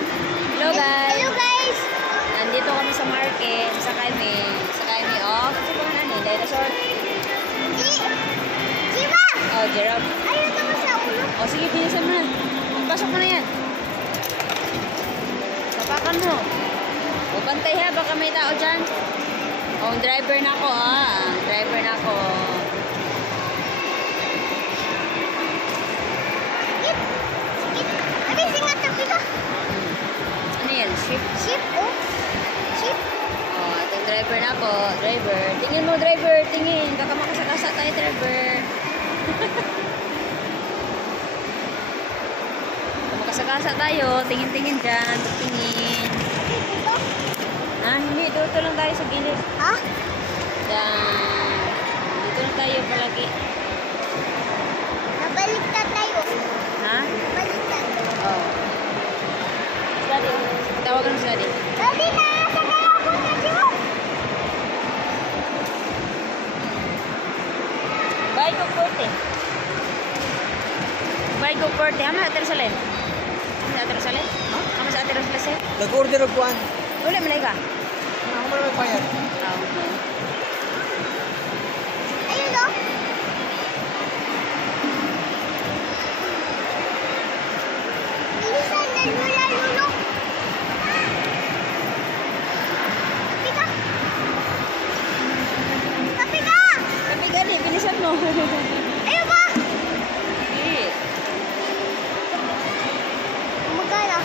Hello guys. Hello guys. Nandito kami sa market. Sa kami. Oh, kasi kung ano, dinosaur. Giraffe. Oh, giraffe. Ayun naman sa ulo. Oh, sige, bilisan mo na. Magpasok mo na yan. Tapakan mo. O, bantay ha. Baka may tao dyan. Oh, driver na ako driver na ako. Abi, singat tapi ka. Ano yan? Ship? Ship, oh. Ship. Oh, itong driver na ako. Driver. Tingin mo, driver. Tingin. Baka makasakasa tayo, driver. Kung makasakasa tayo, tingin-tingin dyan. Tingin. Dito. Ah, hindi. Dito lang tayo sa gilid. Ha? Yan. Dito lang tayo palagi. Nabaliktad tayo. Ha? Nabaliktad. Oh. Daddy. Tawagan mo si Daddy. Daddy na! Sakay ako sa jeep! Bye, go Porte. Bye, go Porte. Hama sa Jerusalem. Hama sa Jerusalem? Oh? Hama sa Jerusalem? Nag-order og kuan. Uli mo na ka? Ako man magbayad. Oh. Ayun, oh. Bilisan na lula, lulo. Tapi ka. Tapi ka! Tapi Daddy, bilisan mo. Ayun ba? Sige. Magkala.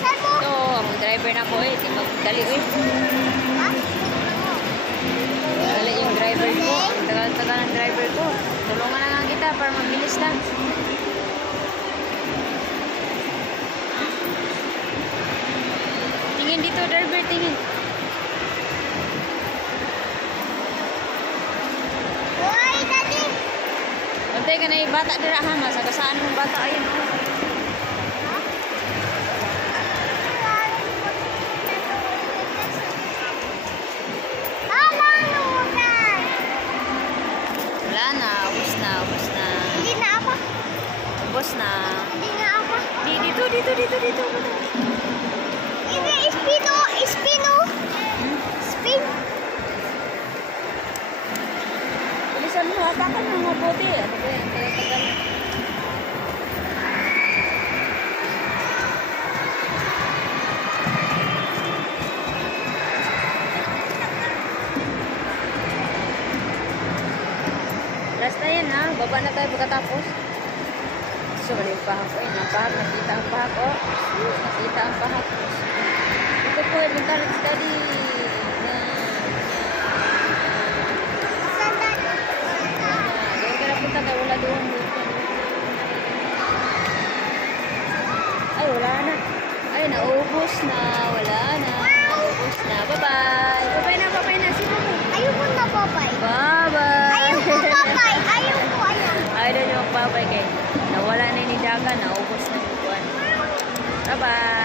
Saan mo? Ito, ang driver na ko eh. Di magdali eh. Ha? Dali yung driver ko. Ang tagal-tagal ng driver ko. Tulungan na lang kita para mabilis lang. Tingin dito, driver. Tingin. Hoy, Daddy! Bantay ka na yung bata dira ha. Masagasaan mong bata. Ayun. Oh. Wala na. Ubus na. Ubus na. Hindi na apa. Ubus na. Hindi na apa. Dito. Hindi, spino. Spino. Spin. Bilisan mo. Hatakan mo mabuti. Ano ba yan? Tagal-tagal. Last na yan ha. Baba na tayo pagkatapos. So, wala yung pahak ko. Napahak. Nakita ang pahak ko. Nakita ang pahak. Ito po. Buntalan si Daddy. Saan na? Doon ka na punta kaya wala doon. Ay, wala na. Ay, naubos na. Wala na. Naubos na. Bye-bye. Bye-bye na. Sino mo? Ayoko na, Popeye. Bye-bye. Ayoko, Popeye. Ayoko, ayoko. Ayaw yung papay kay nawala na ni Daga, naubos na yung buwan. Bye-bye.